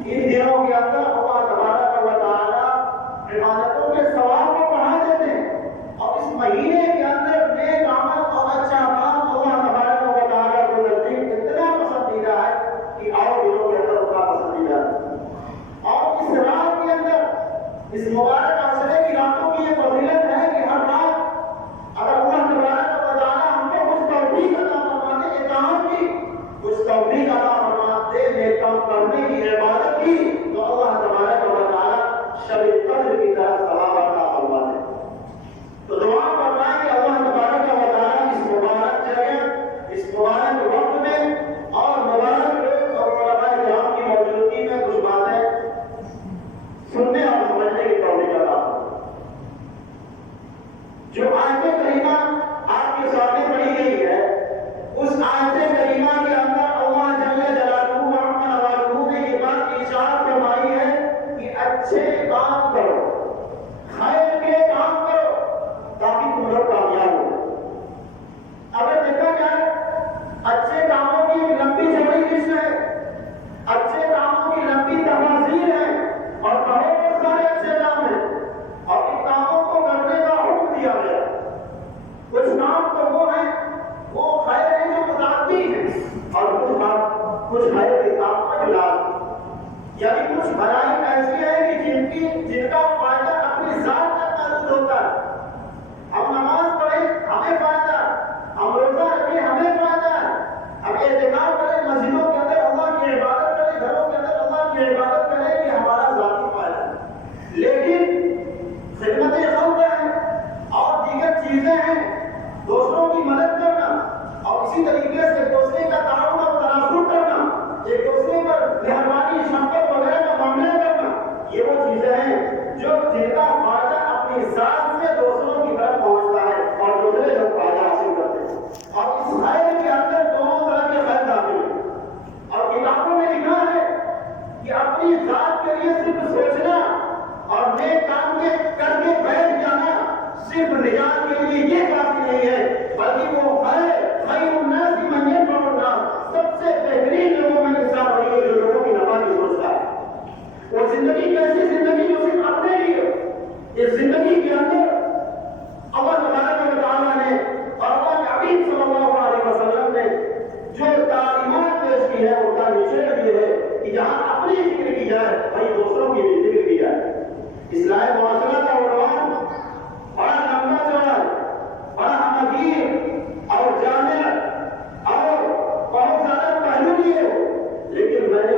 ان دنوں کے اندر اللہ تبارک و تعالی عبادتوں کے ثواب کو بڑھا دیتے ہیں، اور اس مہینے کے اندر نیک عمل اور اچھا کام اللہ تبارک و تعالی کو نزدیک اتنا پسندیدہ ہے کہ اور دنوں کے اندر اتنا پسندیدہ ہے۔ اور اس رات کے اندر، اس مبارک عشرے کی راتوں کی یہ فضیلت ہے کہ ہر رات اگر اللہ تبارک و تعالی ہم کو کچھ توفیق عطا فرماتے، اطاعت کی کچھ توفیق عطا فرماتے، نیک کام کرنے کی، عبادت کی، تو اللہ تبارک و تعالی شب قدر کی طرح ثواب عطا فرماتے۔ تو دعا فرمائیں کہ اللہ تبارک و تعالی اس مبارک جگہ، اس مبارک وقت میں اور مبارک لوگ اور علماء کرام کی موجودگی میں کچھ باتیں سننے اور سمجھنے کی توفیق عطا فرمائے۔ جو آیت کریمہ آپ کے سامنے پڑھی گئی ہے، اس آیت کریمہ کے اندر اللہ جل جلالہ و عظم نوالہ نے یہ بات ارشاد فرمائی ہے کہ اچھے کام کرو، خیر کے کام کرو تاکہ تم لوگ کامیاب ہو۔ اگر دیکھا جائے اچھے کاموں کی ایک لمبی چوڑی لسٹ ہے، اچھے کاموں کی لمبی تفاصیل ہے، اور بہت سارے اچھے کام ہیں، اور ان کاموں کو کرنے کا حکم دیا گیا۔ کچھ کام تو وہ ہیں، وہ خیر ہیں جو متعدی ہیں، اور کچھ خیر کے کام مجلات، یعنی کچھ بھلائی ایسی ہے کہ جن کا فائدہ اپنی ذات تک محدود ہوتا ہے۔ ہم نماز پڑھیں ہمیں فائدہ، ہم روزہ رکھیں ہمیں فائدہ، ہم اعتکاف کریں مسجدوں کے اندر اللہ کی عبادت کریں، گھروں کے اندر اللہ کی عبادت کریں، یہ ہمارا ذاتی فائدہ ہے۔ لیکن خدمت خلق ہے اور دیگر چیزیں ہیں، دوسروں کی مدد کرنا اور اسی طریقے سے ایک دوسرے کا تعاون اور تناسب کرنا، ایک دوسرے پر مہربانی شفقت وغیرہ کا معاملہ کرنا، یہ وہ چیزیں ہیں جو جن کا فائدہ اپنی ذات سے دوسروں کی طرف پہنچتا ہے اور دوسرے لوگ فائدہ حاصل کرتے ہیں۔ اور اس خیر کے اندر دونوں طرح کے خیر داخل ہیں، اور کتابوں میں لکھا ہے کہ اپنی ذات کے لیے صرف سوچنا اور نیک کام کے کر کے بیٹھ جانا صرف نجات کے لیے یہ کافی نہیں ہے، بلکہ وہ خیر الناس من ينفع الناس، سب سے بہترین لوگوں میں انسان وہی ہے جو لوگوں کی نفع کی سوچتا ہے۔ وہ زندگی کیسی زندگی جو صرف اپنے لیے، اس زندگی کے اندر اللہ تبارک و تعالیٰ نے اور اللہ کے حبیب صلی اللہ علیہ وسلم نے جو تعلیمات پیش کی ہے، ان کا نشان یہ ہے کہ جہاں اپنی فکر کی جائے وہیں دوسروں کی بھی فکر کی جائے۔ اصلاح معاشرہ کا عنوان بڑا لمبا چوڑا، بڑا عمیق اور جامع اور بہت زیادہ پہلو لیے ہو، لیکن میں نے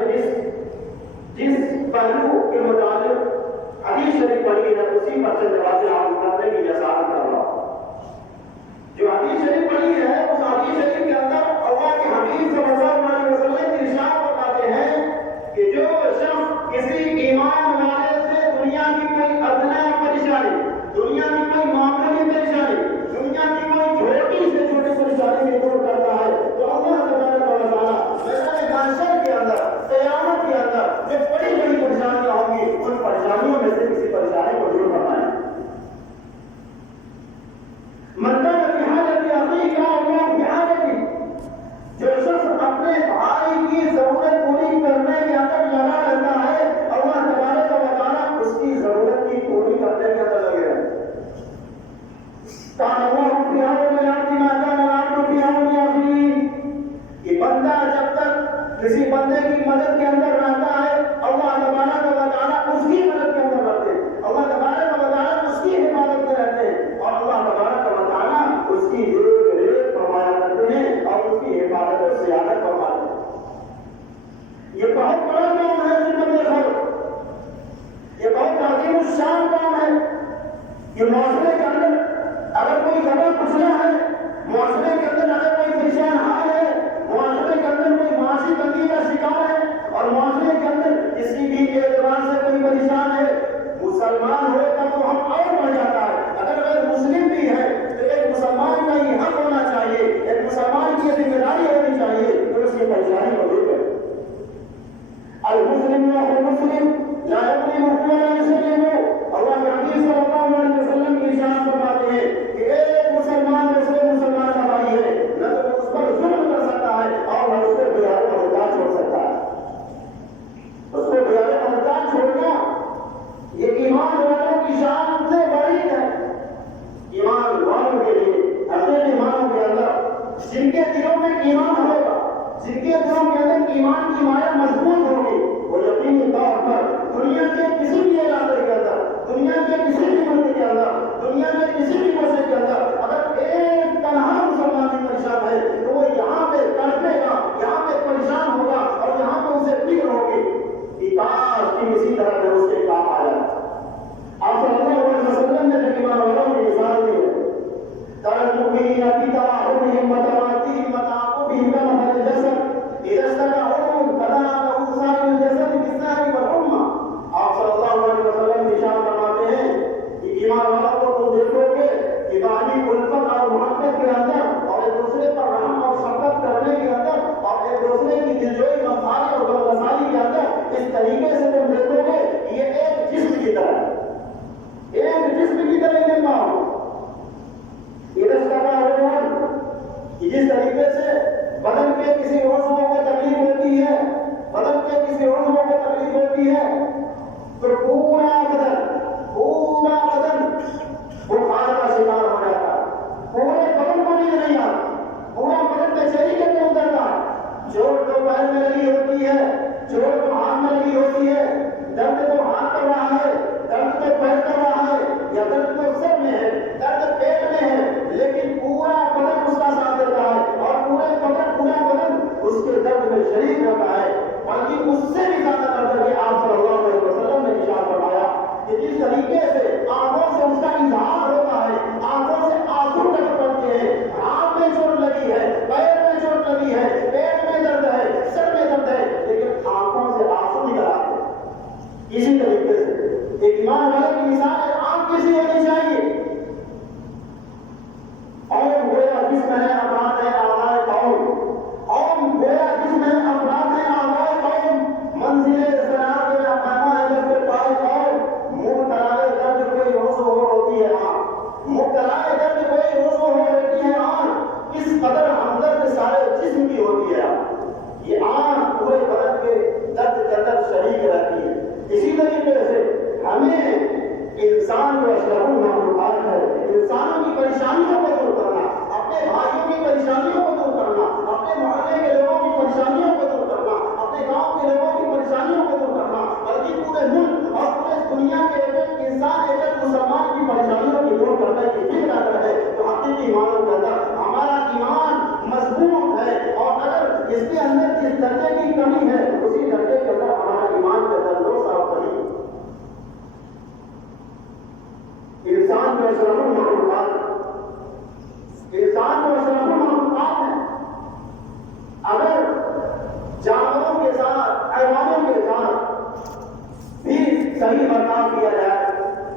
جس پہلو کے متعلق حدیث شریف پڑھی ہے اسی پر سے جواب عام کرنے کی جسارت کر رہا ہوں۔ جو حدیث شریف پڑھی ہے اس حدیث شریف کے اندر اللہ کے حبیب صلی اللہ علیہ وسلم ارشاد بتاتے ہیں کہ جو شخص کسی ایمان والے سے دنیا کی کوئی ادنا پریشانی، دنیا کی کوئی معاملہ پریشانی، دنیا کی کوئی چھوٹی سے چھوٹی پریشانی کو دور کرتا ہے، تو اللہ تبارک و تعالیٰ میدان محشر کے اندر، قیامت کے اندر جو بڑی بڑی پریشانیاں ہوں گی ان پریشانیوں میں سے کسی پریشانی کو دور کرنا ہے۔ جو شخص اپنے بھائی کی ضرورت پوری کرنے کے اندر لگا رہتا ہے، اللہ تبارک و تعالیٰ اس کی ضرورت کی پوری کرنے کے اندر لگے رہتے ہیں۔ یہ بندہ جب تک کسی بندے کی مدد کے اندر رہتا ہے، اللہ تبارک و تعالیٰ اس کی مدد کے اندر رہتے ہیں، اللہ تبارک و تعالیٰ اس کی حفاظت میں رہتے ہیں، اور اللہ تبارک و تعالیٰ اس کی دیکھ ریکھ فرمایا کرتے ہیں اور اس کی حفاظت و سیادت فرماتے ہیں۔ یہ بہت بڑا کام ہے خدمت خلق، یہ بہت عظیم الشان کام ہے کہ معاشرے کے اندر اگر کوئی خبر پوچھنا ہے، معاشرے کے اندر اگر کوئی پریشان حال ہے، معاشرے کے اندر کوئی معاشی تنگی کا شکار ہے، اور معاشرے کے اندر کسی بھی اعتبار سے کوئی پریشان ہے، مسلمان ہوئے تب تو ہم اور بڑھ جاتا ہے، اگر غیر مسلم بھی ہے تو ایک مسلمان کا یہ حق ہونا چاہیے، ایک مسلمان کی ذمہ داری ہونی چاہیے کہ اس کی پریشانی کو دور کرے۔ المسلم والمسلم لا يظلم ولا يسلم، اللہ کے حبیب صلی اللہ علیہ وسلم کی ارشاد فرماتے ہیں کہ ایک مسلمان دوسرے مسلمان کا بھائی ہے، نہ تو اس پر ظلم کر سکتا ہے اور نہ اس کو بغیر محتاج چھوڑ سکتا ہے، اس کو جن کے دلوں میں ایمان ہوگا، جن کے دلوں کے اندر ایمان کی مایا مضبوط ہوگی، وہ یقینی طور پر دنیا کے کسی بھی علاقے کے اندر، دنیا کے کسی بھی ملک کے اندر، دنیا کے کسی بھی ملک کے اندر اگر ایک تنہا مسلمان بھی پریشان ہے تو وہ یہاں پہ تڑپے گا، یہاں پہ پریشان ہوگا اور یہاں پہ اسے فکر ہوگی کہ کاش کہ اسی طرح میں اس کے کام آیا۔ آپ صلی اللہ علیہ وسلم نے جو ایمان والوں کی مثال دی ہے، ترجمین فی تواہمہم وتواتیہم وتعاقبہم کمثل الجسد اذا اشتكى عضو تداعى له سائر الجسد بالسهر والحمى۔ آپ صلی اللہ علیہ وسلم ارشاد فرماتے ہیں کہ ایمان والوں کو تم دیکھو گے کہ باہمی الفت اور محبت کے اندر اور ایک دوسرے پر رحم اور شفقت کرنے کے اندر اور ایک دوسرے کی دلجوئی غمخواری اور غمگساری کے اندر اس طریقے سے تم دیکھو گے کہ یہ ایک جسم کی طرح ہے، ایک جسم کی طرح انہیں پاؤ جس طریقے سے بدن کے کسی عضو کو تکلیف ہوتی ہے، بدن کے کسی عضو کو تکلیف ہوتی ہے تو پورا بدن بخار کا شکار ہو جاتا ہے، پورے بدن کو نیند نہیں آتی، پورا بدن بےچینی کے اندر اترتا ہے، چوٹ تو پیر میں لگی ہوتی ہے، چوٹ تو ہاتھ میں لگی ہوتی ہے، درد تو ہاتھ کر رہا ہے، درد تو پیر کر رہا ہے، یا درد تو سر میں ہے، درد پیٹ میں ہے، لیکن پورا بدن اس کا ساتھ دیتا ہے اور پورا بدن اس کے درد میں شریک ہوتا ہے۔ بلکہ اس سے بھی زیادہ کر کے آپ صلی اللہ علیہ وسلم نے ارشاد فرمایا کہ جس طریقے سے آنکھوں سے اس کا اظہار ہوتا ہے، آنکھوں سے آنسو ٹپک پڑتے ہیں، ہاتھ میں چوٹ لگی ہے، پیر میں چوٹ لگی ہے، پیٹ میں درد ہے، سر میں درد ہے، لیکن آنکھوں سے آنسو نکل آتے ہیں۔ اسی طریقے سے ایک ایمان والے کی مثال ہے، آنکھ کیسی ہونی چاہیے؟ اور گویا جسم ہے، افراد ہے، اعضاء قوم، اور گویا جسم ہے، افراد ہے، اعضاء قوم، منزل سرار میں اقامہ ہے جب پھر پائے اور مبتلا درد کوئی عضو ہو ہوتی ہے آنکھ، مبتلا درد کوئی عضو ہو ہوتی ہے آنکھ، اس قدر ہمدرد سارے جسم کی ہوتی ہے آنکھ، یہ آنکھ پورے بدن کے درد کے اندر شریک رہتی ہے۔ اسی طریقے سے ہمیں انسان جو اشرف المخلوقات ہے، انسانوں کی پریشانیوں کو دور کرنا، اپنے بھائیوں کی پریشانیوں کو دور کرنا، اپنے محلے کے لوگوں کی پریشانیوں کو دور کرنا، اپنے گاؤں کے لوگوں کی پریشانیوں کو دور کرنا، بلکہ پورے ملک اور پورے دنیا کے ایک انسان، ایک مسلمان کی پریشانیوں کو دور کرنے کی فکر اگر ہے تو حقیقی ایمانوں کے اندر ہمارا ایمان مضبوط ہے، اور اگر اس کے اندر جس درجے کی کمی ہے اسی درجے کے اندر ہمارا ایمان کے اندر دو صاحب نہیں۔ انسان جو اشرف المخلوقات ہے، اگر جانوروں کے ساتھ، حیوانوں کے ساتھ بھی صحیح برتاؤ کیا جائے،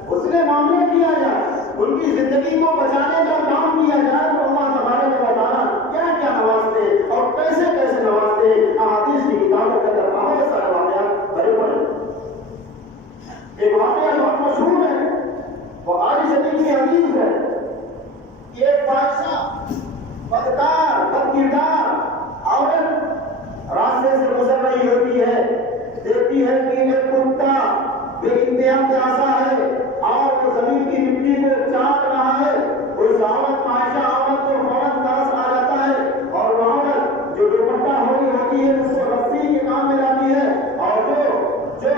اس نے معاملہ کیا جائے، ان کی زندگی کو بچانے کا کام کیا جائے تو اللہ تبارک و تعالیٰ کیا کیا نوازتے ہیں اور کیسے کیسے نوازتے ہیں۔ احادیث کی کتابوں کے اندر بہت سارے واقعات بھرے پڑے۔ ایک واقعہ بہت مشہور ہے، بخاری شریف کی حدیث ہے، ایک بادشاہ بدکار بدکردار عورت راستے سے گزر رہی ہوتی ہے، دیکھتی ہے کہ ایک کتا بے انتہا پیاسا ہے اور وہ زمین کی مٹی کو چاٹ رہا ہے۔ اس عورت عائشہ عورت کو فوراً ترس آ جاتا ہے اور وہ عورت جو دوپٹہ ہوئی ہوتی ہے اس کو رسی کے کام میں لاتی ہے، اور جو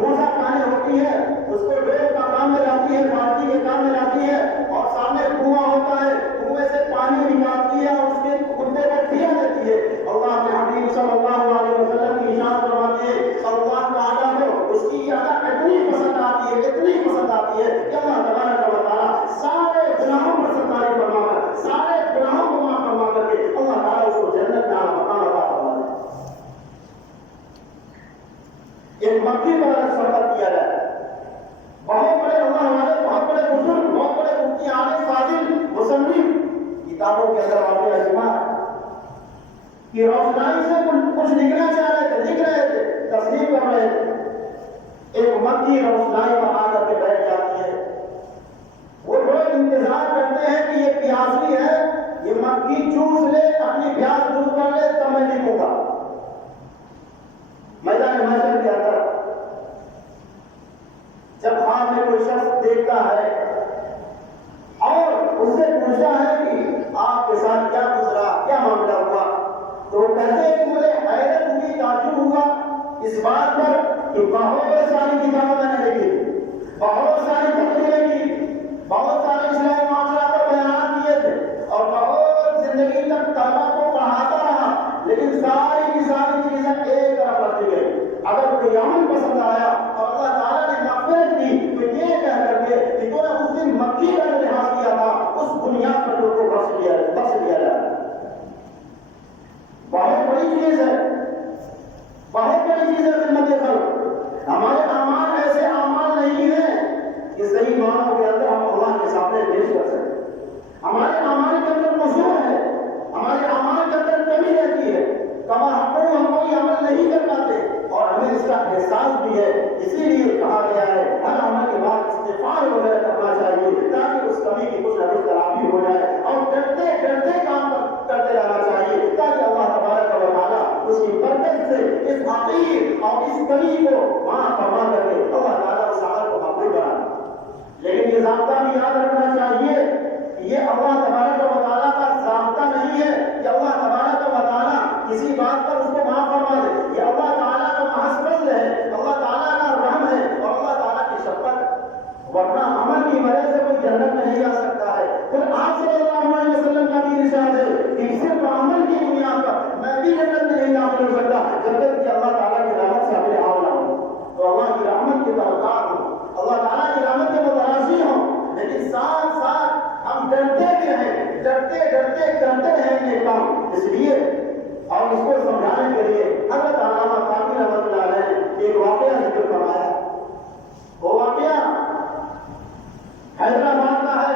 موزہ پہنے ہوتی ہے اس کو ڈوب کا کام میں لاتی ہے، بالٹی کے کام میں لاتی ہے، اور سامنے کنواں ہوتا ہے، کنویں سے پانی نکالتی ہے اور اس کے کتے کو پیا دیتی ہے۔ اللہ کے حبیب صلی اللہ علیہ وسلم کی اشارت فرماتے ہیں اللہ تعالیٰ کو اس کی یہ عادت اتنی پسند آتی ہے، اتنی پسند آتی ہے کہ اللہ تبارک و تعالیٰ سارے گناہوں پر ستاری فرما کر، سارے گناہوں کو معاف فرما کر کے اللہ تعالیٰ اس کو جنت میں مقام عطا فرماتا ہے۔ ایک مکی کو اگر سربت کیا جائے، بہت بڑے اللہ والے، بہت بڑے بزرگ، بہت بڑے مفتی، عالم، فاضل، مصنف کتابوں کے اندر واقعہ اجماع ہے کہ روشنائی سے کچھ لکھنا چاہ رہے تھے، لکھ رہے تھے، تصدیق کر رہے تھے، ایک مکی روشنائی پر آ کر کے بیٹھ جاتی ہے۔ وہ لوگ انتظار کرتے ہیں کہ یہ پیاسی ہے، یہ مکی چوس لے، اپنی پیاس دور کر لے تب میں لکھوں گا۔ میدان محشر کے اندر جب خواب میں کوئی شخص دیکھتا ہے اور اس سے پوچھتا ہے کہ آپ کے ساتھ کیا گزرا، کیا تو کہتے ہیں کہ مجھے حیرت ہوئی، تعجب ہوا اس بات پر کہ بہت ساری کتابیں میں نے لکھی، بہت ساری تقریریں کی، بہت سارے اسلامی معاشرہ پر بیانات کیے تھے اور بہت زندگی تک طلبہ کو پڑھاتا رہا، لیکن ساری کی ساری چیزیں ایک طرف رکھی گئی۔ اگر کوئی عمل پسند آیا اور اللہ تعالیٰ نے مغفرت کی تو یہ کہہ کر کے کہ تو نے اس دن مکی کا لحاظ کیا تھا اس بنیاد پر تو بخش دیا جائے۔ بہت بڑی چیز ہے، بہت بڑی چیز ہے خدمت خلق۔ ہمارے اعمال ایسے اعمال نہیں ہیں کہ صحیح معنوں کے اندر ہم اللہ کے سامنے پیش کر سکیں۔ ہمارے اعمال کے اندر قصور ہے، ہمارے اعمال کے اندر کمی رہتی ہے، ہم کوئی عمل نہیں کر پاتے اور ہمیں اس کا احساس بھی ہے۔ اسی لیے کہا گیا ہے ہر عمل کے بعد استغفار وغیرہ کرنا چاہیے تاکہ اس کمی کی کچھ نہ کچھ تلافی ہو جائے، اور ڈرتے ڈرتے کام کرتے رہنا چاہیے تاکہ اللہ تبارک و تعالیٰ اس کی برکت سے اس حقیر اور اس کمی کو معاف فرما کر کے اللہ تعالیٰ اس عمل کو مقبول بنائے۔ لیکن یہ ضابطہ بھی یاد رکھنا چاہیے کہ یہ اللہ تبارک و تعالیٰ کا ضابطہ نہیں ہے کہ اللہ تبارک و تعالیٰ کسی بات پر اس کو معاف فرما دے۔ یہ اللہ تعالیٰ کا محض فضل ہے، اللہ تعالیٰ کا رحم ہے اور اللہ تعالیٰ کی شفقت، ورنہ عمل کی وجہ سے کوئی جنت میں نہیں جا سکتا ہے۔ پھر آپ صلی اللہ علیہ وسلم کا بھی ارشاد ہے کہ صرف عمل کی بنیاد پر میں بھی جنت میں نہیں داخل ہو سکتا جب تک کہ اللہ تعالیٰ کی رحمت سے اپنے حوالہ ہوں، تو اللہ کی رحمت کے طلبگار ہوں، اللہ تعالیٰ کی رحمت کے متلاشی ہوں، لیکن ساتھ ساتھ ہم ڈرتے بھی رہیں، ڈرتے ڈرتے کرتے رہیں یہ کام۔ اس لیے اور اس کو سمجھانے کے لیے حضرت علامہ صاحب رحمۃ اللہ علیہ نے ایک واقعہ ذکر فرمایا۔ وہ واقعہ حیدرآباد کا ہے۔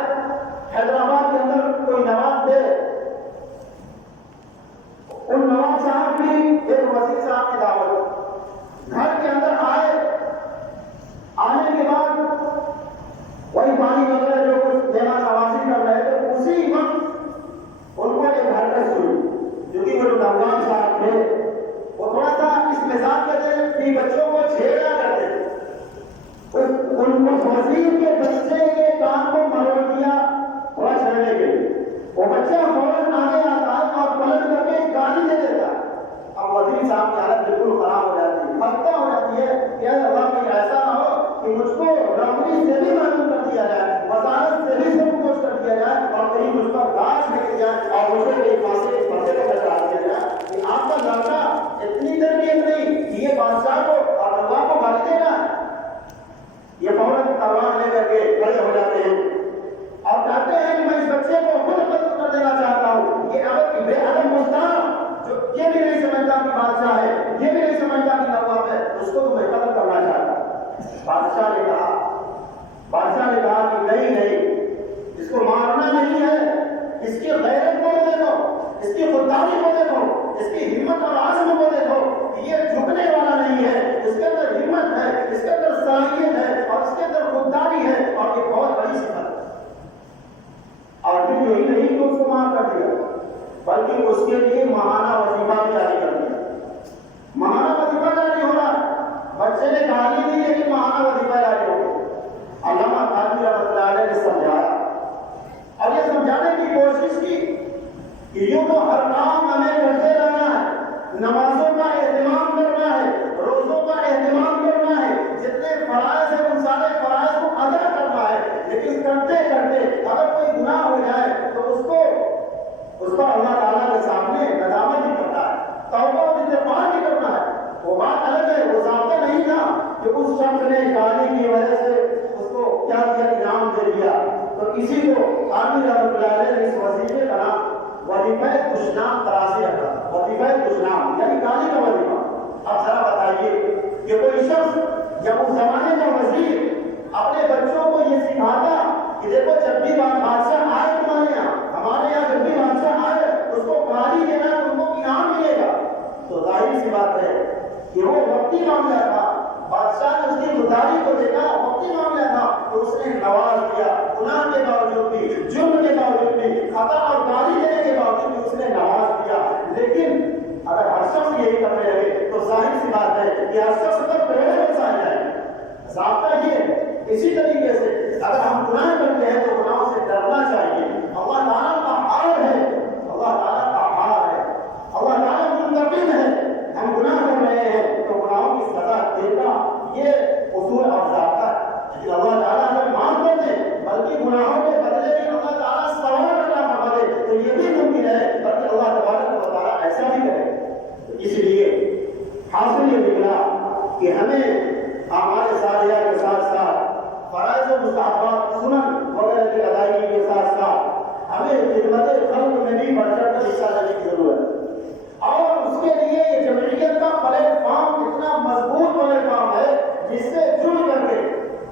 حیدرآباد کے اندر کوئی نواب تھے، ان نواب صاحب کی ایک وزیر صاحب کی دعوت، گھر کے اندر آئے، آنے کے بعد وہی پانی وغیرہ جو کچھ دینا نوازی کر رہے تھے، اسی وقت ان کو ایک حرکت سنی، کیونکہ وہ جو نوجوان صاحب تھے وہ تھوڑا سا اس مثال کے تھے کہ بچوں کو چھیڑا کرتے تھے۔ ان کو وزیر کے بچے کے کان کو مروڑ دیا تھوڑا چھیڑنے کے لیے، وہ بچہ فوراً آگے آتا اور پلٹ کر کے گالی دے دیتا۔ اب وزیر صاحب کی حالت بالکل خراب ہو جاتی ہے، پختہ ہو جاتی ہے کہ اللہ کہیں ایسا نہ ہو کہ مجھ کو نوکری سے بھی معلوم کر دیا جائے، وزارت سے بھی سب کچھ کر دیا جائے اور کہیں مجھ پر داغ لگی جائے اور مجھے ایک پاسے ایک پردے کو بچا دیا جائے کہ آپ کا لڑکا اتنی تربیت نہیں کہ یہ بادشاہ کو اور اللہ کو گالی دے گا۔ یہ فوراً تلوار لے کر کے کھڑے ہو جاتے ہیں اور کہتے ہیں کہ میں اس بچے کو خود قتل کر دینا چاہتا ہوں۔ یہ اب بے ادب مستعار جو یہ بھی نہیں سمجھتا کہ بادشاہ ہے، یہ بھی نہیں سمجھتا کہ نواب ہے، اس کو تو میں قتل کرنا چاہتا ہوں۔ بادشاہ نے کہا کہ نہیں، اس کو مارنا نہیں ہے، اس کی غیرت کو دیکھو، اس کی خودداری کو دیکھو، اس کی ہمت اور عزم کو دیکھو، یہ جھکنے والا نہیں ہے، اس کے اندر ہمت ہے، اس کے اندر صلاحیت ہے اور اس کے اندر خودداری ہے اور یہ بہت بڑی صفت ہے۔ اور پھر یہی نہیں کہ اس کو معاف کر دیا بلکہ اس کے لیے ماہانہ وظیفہ بھی جاری کر دیا۔ ماہانہ وظیفہ جاری ہو رہا، بچے نے گالی دی لیکن ماہانہ وظیفہ جاری ہو گیا۔ علامہ صاحب رحمۃ اللہ علیہ نے سمجھایا اور یہ سمجھانے کی کوشش کی کہ یوں تو ہر کام ہمیں کرتے رہنا ہے، نمازوں کا اہتمام کرنا ہے، روزوں کا اہتمام کرنا ہے، جتنے فرائض ہیں ان سارے فرائض کو ادا کرنا ہے، لیکن کرتے کرتے اگر کوئی گناہ ہو جائے تو اس کو اللہ تعالیٰ کے سامنے ندامت بھی کرنا ہے، توبہ اور استغفار بھی کرنا ہے۔ وہ بات الگ ہے، وہ ضابطہ نہیں تھا کہ اس شخص نے گالی کی وجہ سے اس کو کیا دیا، انعام دے دیا۔ تو اسی کو عامر رحمۃ اللہ علیہ نے اس وظیفے کا نام وظیفہ کشنام تراشی رکھا، وظیفہ کشنام یعنی گالی کا وظیفہ۔ اب ذرا بتائیے کہ کوئی شخص جب اس زمانے کا وزیر اپنے بچوں کو یہ سکھاتا کہ دیکھو جب بھی بادشاہ آئے تمہارے یہاں، ہمارے یہاں جب بھی بادشاہ آئے اس کو گالی دینا، تم کو انعام ملے گا، تو ظاہر سی بات ہے کہ وہ وقتی معاملہ تھا، بادشاہ نے اس کی خودداری کو دیکھا، وقتی معاملہ تھا تو اس نے نواز دیا، گناہ کے باوجود بھی، جرم کے باوجود بھی، خطا اور گالی دینے کے باوجود بھی اس نے نواز دیا۔ لیکن اگر ہر شخص یہی کرنے لگے تو ظاہر سی بات ہے کہ ہر شخص پر پہلے بچا جائے۔ ضابطہ یہ ہے، اسی طریقے سے اگر ہم گناہ کرتے ہیں تو گناہوں سے ڈرنا چاہیے۔ اللہ تعالیٰ کا حال ہے، اللہ تعالیٰ کا حال ہے، اللہ تعالیٰ یہ اصول اور ضابطہ ہے. لیکن اللہ تعالیٰ ہمیں معاف کر دے، بلکہ گناہوں کے بدلے میں اللہ تعالیٰ ثواب عطا فرما دے تو یہ بھی ممکن ہے، بلکہ اللہ تبارک و تعالیٰ ایسا بھی کرے. اس لیے حاصل یہ نکلا کہ ہمیں ہمارے سالیہ کے ساتھ ساتھ فرائض و مستحبات سنن وغیرہ کی ادائیگی کے ساتھ ساتھ ہمیں خدمت خلق میں بھی بڑھ چڑھ کر حصہ لینے کی ضرورت ہے. اور اس کے لیے یہ جمعیت کا پلیٹ فارم اتنا مضبوط پلیٹ فارم ہے جس سے جڑ کر کے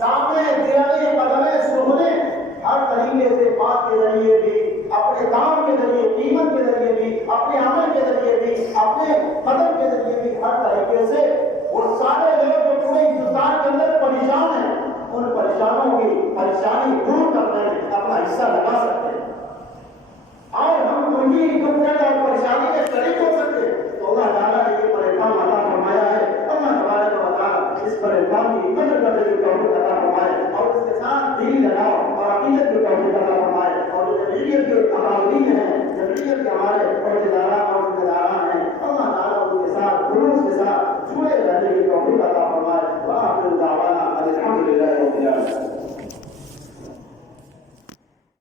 دامنے درائے قدمیں سہنے ہر طریقے سے بات کے ذریعے بھی، اپنے کام کے ذریعے، قیمت کے ذریعے بھی، اپنے عمل کے ذریعے بھی، اپنے قدم کے ذریعے بھی، ہر طریقے سے وہ سارے لوگ جو پورے ہندوستان کے اندر پریشان ہیں ان پریشانوں کی پریشانی دور کرنے میں اپنا حصہ لگا سکتے ہیں اور ہم ان کی دکھ اور پریشانی کے شریک ہو سکتے ہیں. تو اللہ تعالیٰ نے یہ پریشان عطا فرمایا ہے. اللہ تبارک و تعالیٰ اس پریشان کی قدر کرنے کی توفیق عطا فرمائے اور اس کے ساتھ دلی لگاؤ اور عقیدت کی توفیق عطا فرمائے. اور جو جمعیت کے عوامین ہیں، جمعیت کے ہمارے عہدیداران